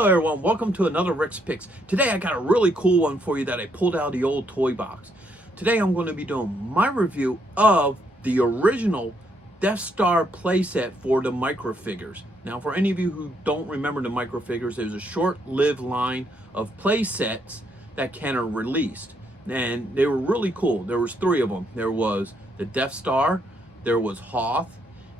Hello everyone, welcome to another Rick's Picks. Today I got a really cool one for you that I pulled out of the old toy box. Today I'm going to be doing my review of the original Death Star playset for the microfigures. Now for any of you who don't remember the microfigures, there's a short-lived line of playsets that Kenner released. And they were really cool. There was three of them. There was the Death Star, there was Hoth,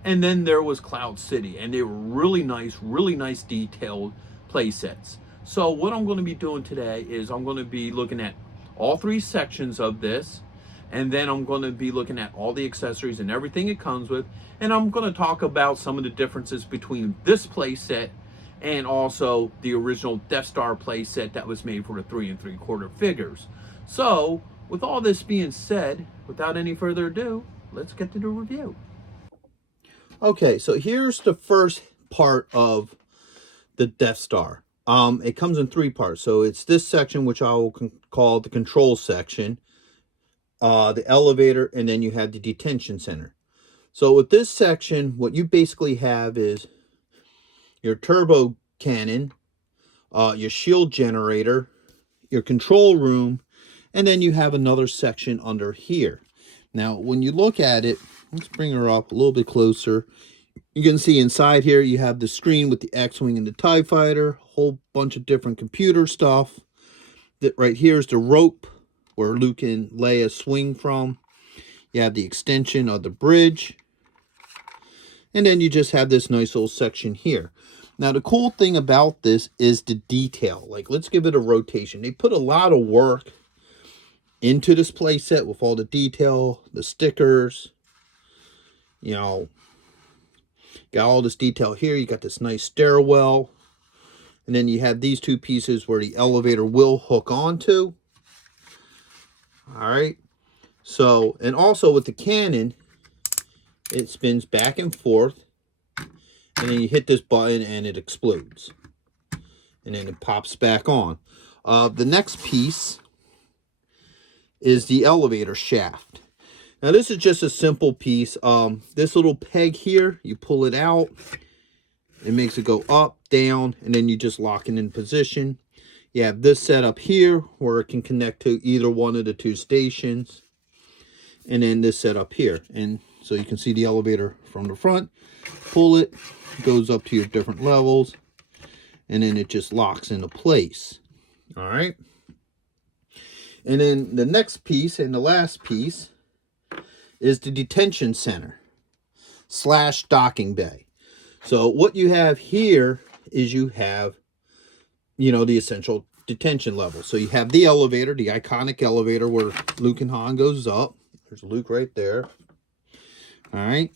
and then there was Cloud City. And they were really nice detailed play sets. So what I'm going to be doing today is I'm going to be looking at all three sections of this, and then I'm going to be looking at all the accessories and everything it comes with, and I'm going to talk about some of the differences between this play set and also the original Death Star play set that was made for the 3 3/4 figures. So with all this being said, without any further ado, let's get to the review. Okay, so here's the first part of the Death Star. It comes in three parts. So it's this section, which I will call the control section, the elevator, and then you have the detention center. So with this section, what you basically have is your turbo cannon, your shield generator, your control room, and then you have another section under here. Now, when you look at it, let's bring her up a little bit closer. You can see inside here you have the screen with the X-Wing and the TIE Fighter, a whole bunch of different computer stuff. That right here is the rope where Luke and Leia swing from. You have the extension of the bridge. And then you just have this nice little section here. Now the cool thing about this is the detail. Like, let's give it a rotation. They put a lot of work into this playset with all the detail, the stickers, you know. Got all this detail here. You got this nice stairwell. And then you have these two pieces where the elevator will hook onto. Alright. So, and also with the cannon, it spins back and forth. And then you hit this button and it explodes. And then it pops back on. The next piece is the elevator shaft. Now this is just a simple piece. This little peg here, you pull it out. It makes it go up, down, and then you just lock it in position. You have this set up here where it can connect to either one of the two stations. And then this set up here. And so you can see the elevator from the front. Pull it, goes up to your different levels. And then it just locks into place. All right. And then the next piece and the last piece is the detention center / docking bay. So what you have here is you have, you know, the essential detention level. So you have the elevator, the iconic elevator where Luke and Han goes up. There's Luke right there. All right.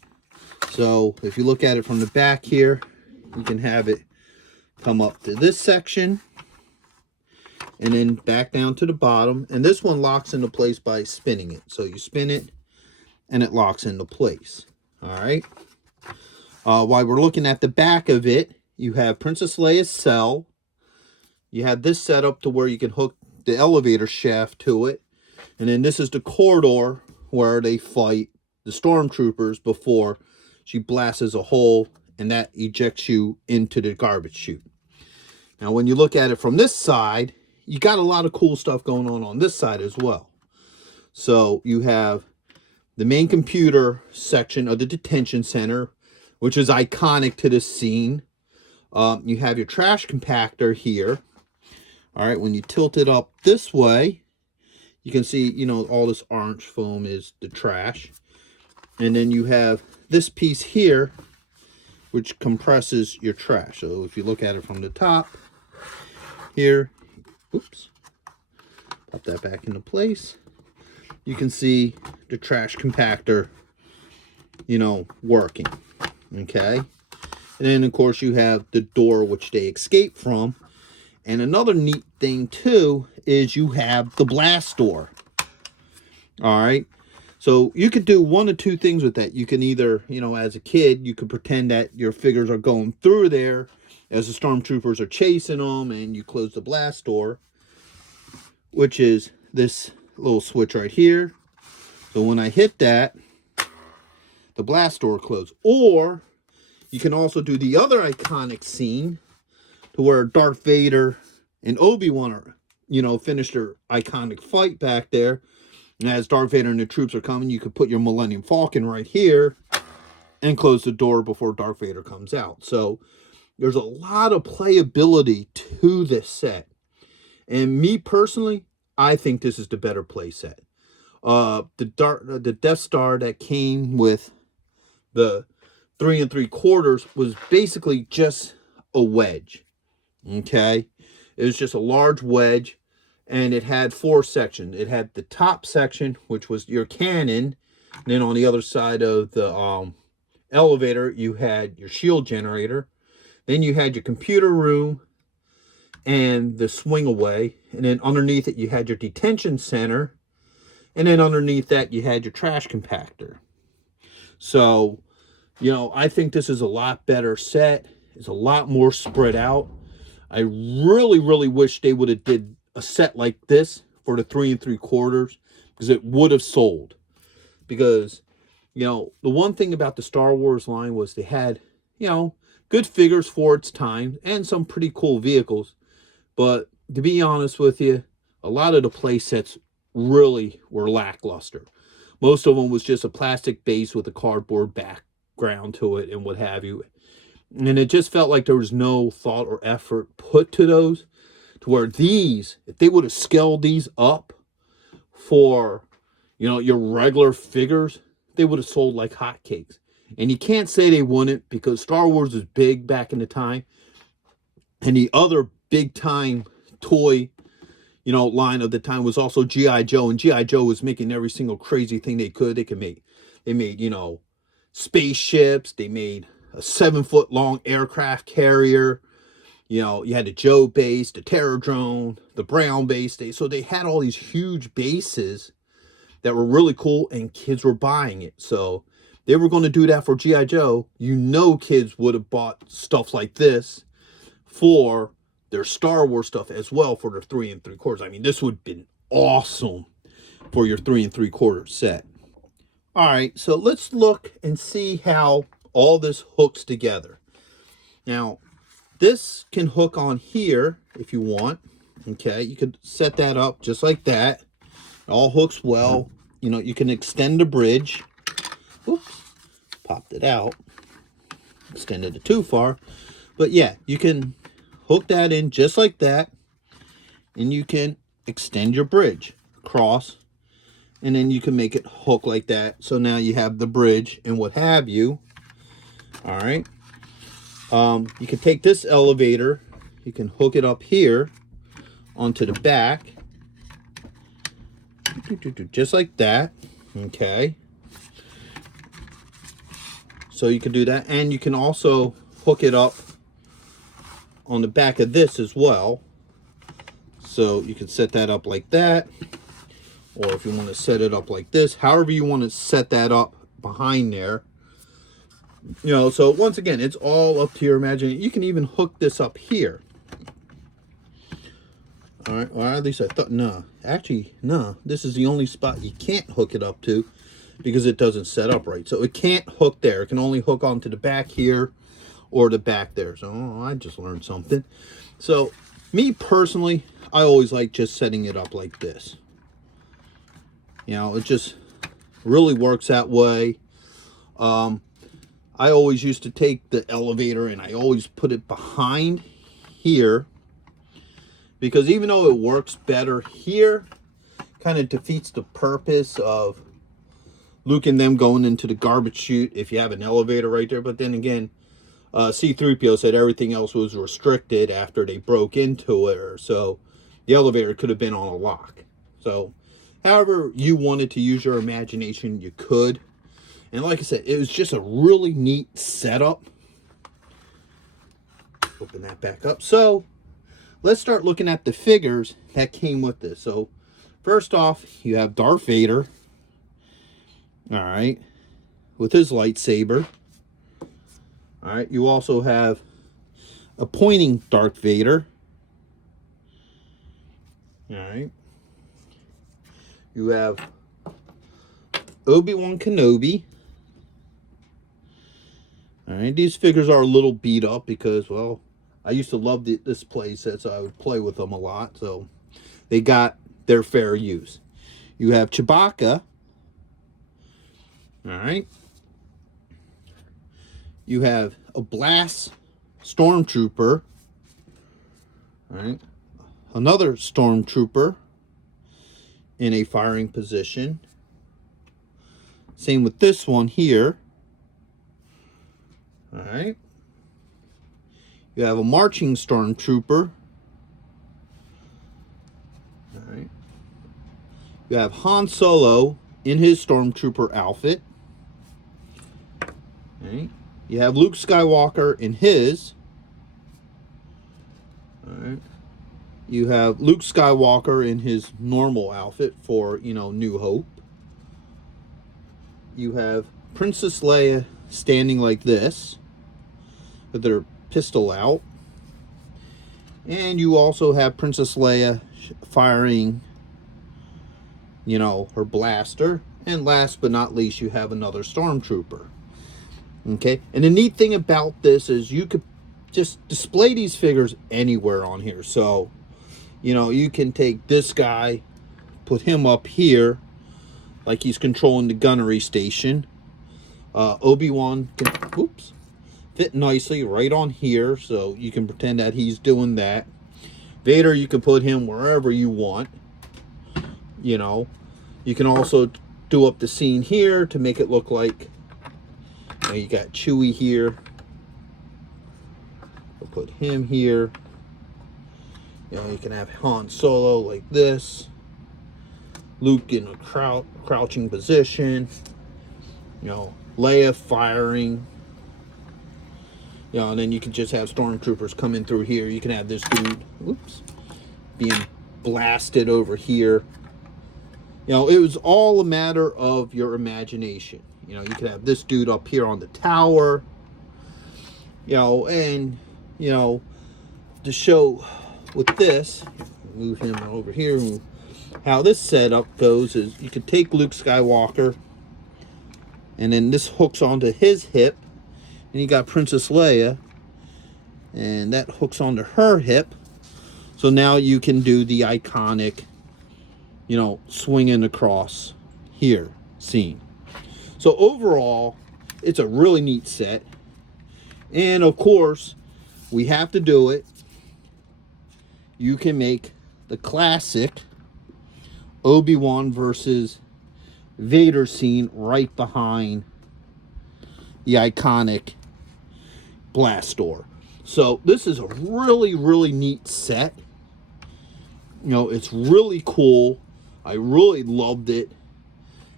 So if you look at it from the back here, you can have it come up to this section and then back down to the bottom. And this one locks into place by spinning it. So you spin it and it locks into place. All right. While we're looking at the back of it, you have Princess Leia's cell. You have this set up to where you can hook the elevator shaft to it. And then this is the corridor where they fight the stormtroopers before she blasts a hole and that ejects you into the garbage chute. Now, when you look at it from this side, you got a lot of cool stuff going on this side as well. So you have the main computer section of the detention center, which is iconic to this scene. You have your trash compactor here. All right, when you tilt it up this way, you can see, you know, all this orange foam is the trash. And then you have this piece here, which compresses your trash. So if you look at it from the top here, oops, pop that back into place. You can see the trash compactor, you know, working. Okay. And then, of course, you have the door which they escape from. And another neat thing, too, is you have the blast door. All right. So you could do one of two things with that. You can either, you know, as a kid, you could pretend that your figures are going through there as the stormtroopers are chasing them, and you close the blast door, which is this little switch right here. So when I hit that, the blast door closes. Or you can also do the other iconic scene to where Darth Vader and Obi-Wan are, you know, finished their iconic fight back there. And as Darth Vader and the troops are coming, you could put your Millennium Falcon right here and close the door before Darth Vader comes out. So there's a lot of playability to this set. And me personally, I think this is the better play set. The Death Star that came with the 3 3/4 was basically just a wedge. Okay, it was just a large wedge, and it had 4 sections. It had the top section, which was your cannon, and then on the other side of the elevator, you had your shield generator. Then you had your computer room and the swing away, and then underneath it you had your detention center, and then underneath that you had your trash compactor. So, you know, I think this is a lot better set. It's a lot more spread out. I really, really wish they would have did a set like this for the 3 3/4, because it would have sold. Because, you know, the one thing about the Star Wars line was they had, you know, good figures for its time and some pretty cool vehicles. But to be honest with you, a lot of the play sets really were lackluster. Most of them was just a plastic base with a cardboard background to it and what have you. And it just felt like there was no thought or effort put to those, to where these, if they would have scaled these up for, you know, your regular figures, they would have sold like hotcakes. And you can't say they wouldn't, because Star Wars was big back in the time. And the other big time toy, you know, line of the time was also G.I. Joe. And G.I. Joe was making every single crazy thing they could. They made, you know, spaceships. They made a 7-foot long aircraft carrier. You know, you had the Joe base, the Terror drone, the Brown base. So they had all these huge bases that were really cool, and kids were buying it. So they were going to do that for G.I. Joe. You know, kids would have bought stuff like this for their Star Wars stuff as well, for their 3 3/4. I mean, this would have been awesome for your 3 3/4 set. All right, so let's look and see how all this hooks together. Now, this can hook on here if you want. Okay, you could set that up just like that. It all hooks well. You know, you can extend the bridge. Oops, popped it out. Extended it too far. But yeah, you can hook that in just like that. And you can extend your bridge across. And then you can make it hook like that. So now you have the bridge and what have you. All right. You can take this elevator. You can hook it up here onto the back. Just like that. Okay. So you can do that. And you can also hook it up on the back of this as well. So you can set that up like that. Or if you want to set it up like this, however you want to set that up behind there. You know, so once again, it's all up to your imagination. You can even hook this up here. All right, or at least I thought, no. Actually, no. This is the only spot you can't hook it up to, because it doesn't set up right. So it can't hook there. It can only hook onto the back here or the back there. So I just learned something. So me personally, I always like just setting it up like this. You know, it just really works that way. I always used to take the elevator and I always put it behind here, because even though it works better here, kind of defeats the purpose of Luke and them going into the garbage chute if you have an elevator right there. But then again, C-3PO said everything else was restricted after they broke into it, or so the elevator could have been on a lock. So however you wanted to use your imagination, you could. And like I said, it was just a really neat setup. Open that back up. So let's start looking at the figures that came with this. So first off, you have Darth Vader. All right. With his lightsaber. All right. You also have a pointing Darth Vader. All right. You have Obi-Wan Kenobi. All right, these figures are a little beat up because, well, I used to love this play set, so I would play with them a lot. So they got their fair use. You have Chewbacca. All right. You have a Blast Stormtrooper. All right. Another Stormtrooper in a firing position. Same with this one here. All right. You have a marching Stormtrooper. All right. You have Han Solo in his Stormtrooper outfit. All right. You have Luke Skywalker in his. All right. You have Luke Skywalker in his normal outfit for, New Hope. You have Princess Leia standing like this with their pistol out. And you also have Princess Leia firing, her blaster. And last but not least, you have another Stormtrooper. Okay, and the neat thing about this is you could just display these figures anywhere on here. So, you can take this guy, put him up here, like he's controlling the gunnery station. Obi-Wan can, fit nicely right on here, so you can pretend that he's doing that. Vader, you can put him wherever you want. You can also do up the scene here to make it look like, you got Chewie here. We'll put him here. You can have Han Solo like this. Luke in a crouching position. Leia firing. And then you can just have Stormtroopers coming through here. You can have this dude, being blasted over here. It was all a matter of your imagination. You could have this dude up here on the tower. And, to show with this, move him over here. How this setup goes is you could take Luke Skywalker, and then this hooks onto his hip, and you got Princess Leia, and that hooks onto her hip. So now you can do the iconic, swinging across here scene. So overall, it's a really neat set. And of course, we have to do it. You can make the classic Obi-Wan versus Vader scene right behind the iconic blast door. So this is a really, really neat set. It's really cool. I really loved it.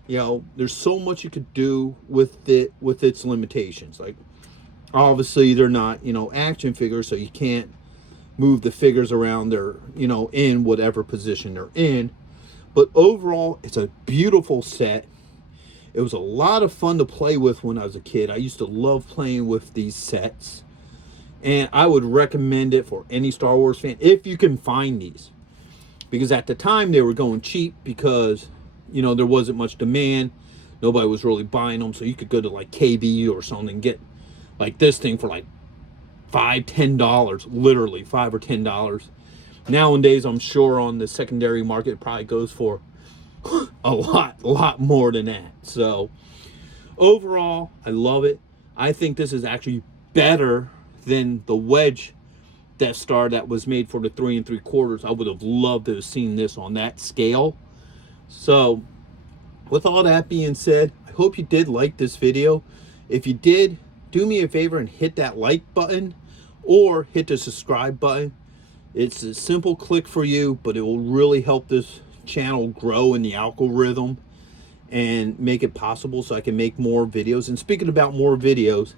There's so much you could do with it, with its limitations. Like, obviously they're not, action figures, so you can't move the figures around. They're, in whatever position they're in. But overall, it's a beautiful set. It was a lot of fun to play with when I was a kid. I used to love playing with these sets. And I would recommend it for any Star Wars fan if you can find these. Because at the time they were going cheap because, there wasn't much demand. Nobody was really buying them. So you could go to like KB or something and get like this thing for like $5-10, literally $5 or $10. Nowadays, I'm sure on the secondary market, it probably goes for a lot more than that. So overall, I love it. I think this is actually better than the Wedge Death Star that was made for the 3 3/4. I would have loved to have seen this on that scale. So with all that being said, I hope you did like this video. If you did, do me a favor and hit that like button or hit the subscribe button. It's a simple click for you, but it will really help this channel grow in the algorithm and make it possible so I can make more videos. And speaking about more videos,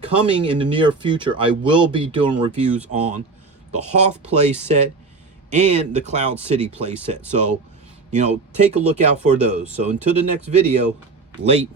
coming in the near future, I will be doing reviews on the Hoth playset and the Cloud City playset. So, take a look out for those. So until the next video, late.